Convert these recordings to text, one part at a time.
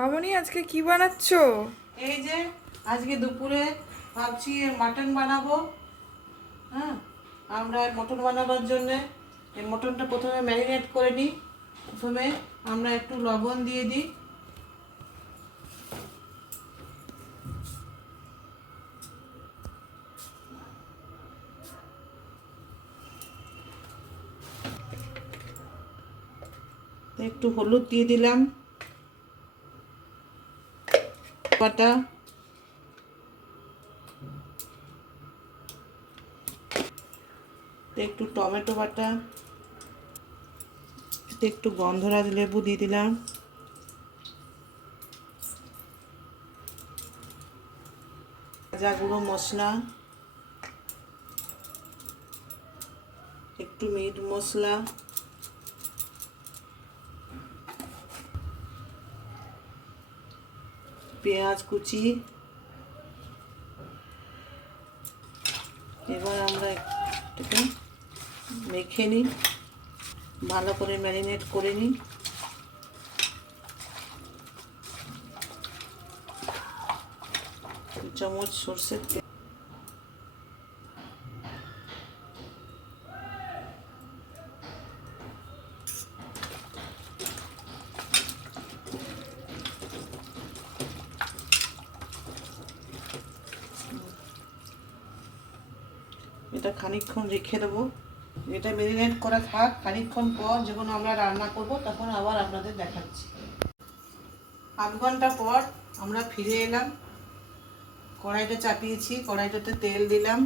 মামনি আজকে কি বানাচ্ছো? এই যে আজকে দুপুরে ভাবছি মাটন বানাবো। হ্যাঁ, আমরা মটন বানাবার জন্যে এই মটনটা প্রথমে ম্যারিনেট করে নিই। প্রথমে আমরা একটু লবণ দিয়ে দিই, একটু হলুদ দিয়ে দিলাম, বাটা, একটু টমেটো বাটা, একটু গন্ধরাজ লেবু দিয়ে দিলাম, ভাজা গুঁড়ো মশলা, একটু মিট মশলা, পেঁয়াজ কুচি। এবার আমরা এটাকে মেখে নিই, ভালো করে ম্যারিনেট করে নিই। চামচ সরষের তেল, এটা খানিকক্ষণ রেখে দেবো। এটা ম্যারিনেট করা থাক, খানিকক্ষণ পর যখন আমরা রান্না করব তখন আবার আপনাদের দেখাচ্ছি। 8 ঘন্টা পর আমরা ফিরে এলাম। কড়াইটা চাপিয়েছি, কড়াইটাতে তেল দিলাম,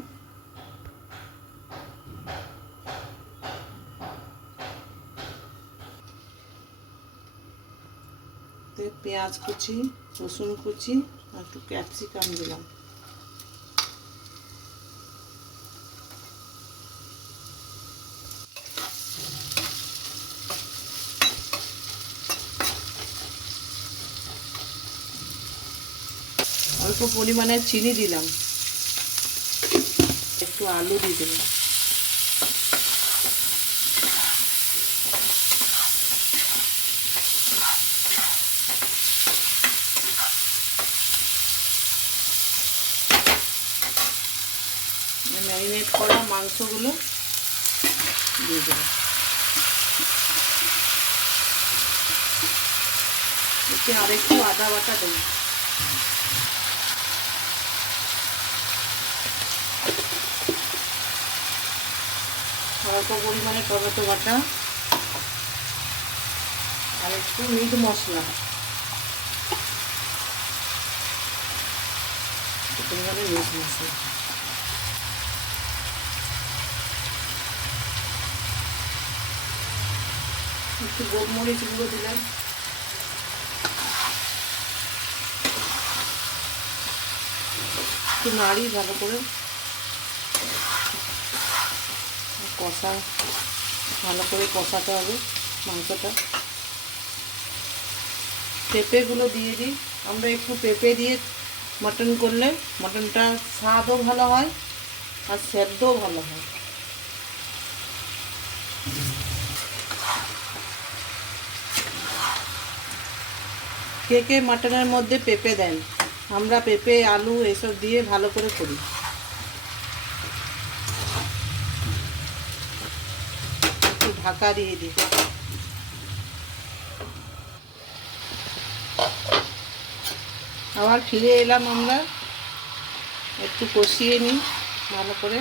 পেঁয়াজ কুচি, রসুন কুচি আর একটু ক্যাপসিকাম দিলাম। অল্প পরিমাণে চিনি দিলাম, একটু আলু দিয়ে দিলাম। ম্যারিনেট করা মাংসগুলো দিয়ে দিলাম। এতে আরেকটু আদা বাটা দেবো। অল্প পরিমাণে টমেটো বাটা আর একটু মিট মশলা, পরিমাণে মিট মশলা, একটু গোলমরিচ গুঁড়ো দিলাম, একটু নাড়ি ভালো করে ভালো করে কষাতে হবে মাংসটা। পেঁপেগুলো দিয়ে দিই। আমরা একটু পেঁপে দিয়ে মটন করলে মটনটা স্বাদও ভালো হয় আর সেদ্ধও ভালো হয়। কে কে মটনের মধ্যে পেঁপে দেন? আমরা পেঁপে আলু এসব দিয়ে ভালো করে করি। একটু ঢাকা দিয়ে দিই। আবার ফিরে এলাম আমরা, একটু কষিয়ে নিই ভালো করে।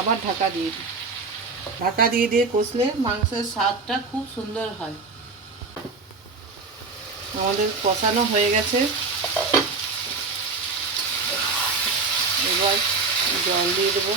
আবার ঢাকা দিয়ে দিই। ঢাকা দিয়ে দিয়ে কষলে মাংসের স্বাদটা খুব সুন্দর হয়। আমাদের কষানো হয়ে গেছে, এবার জল দিয়ে দেবো।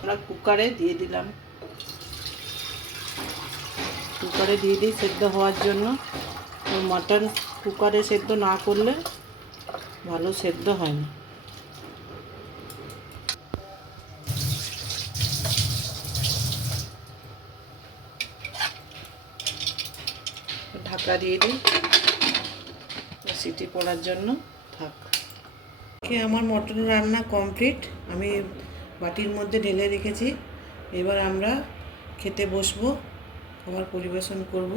আমরা কুকারে দিয়ে দিলাম। কুকারে দিয়ে দিই সেদ্ধ হওয়ার জন্য। মাটন কুকারে সেদ্ধ না করলে ভালো সেদ্ধ হয় না। ঢাকা দিয়ে দিই, সিটি পড়ার জন্য থাক। আমার মটন রান্না কমপ্লিট, আমি বাটির মধ্যে ঢেলে রেখেছি। এবার আমরা খেতে বসবো, খাবার পরিবেশন করব।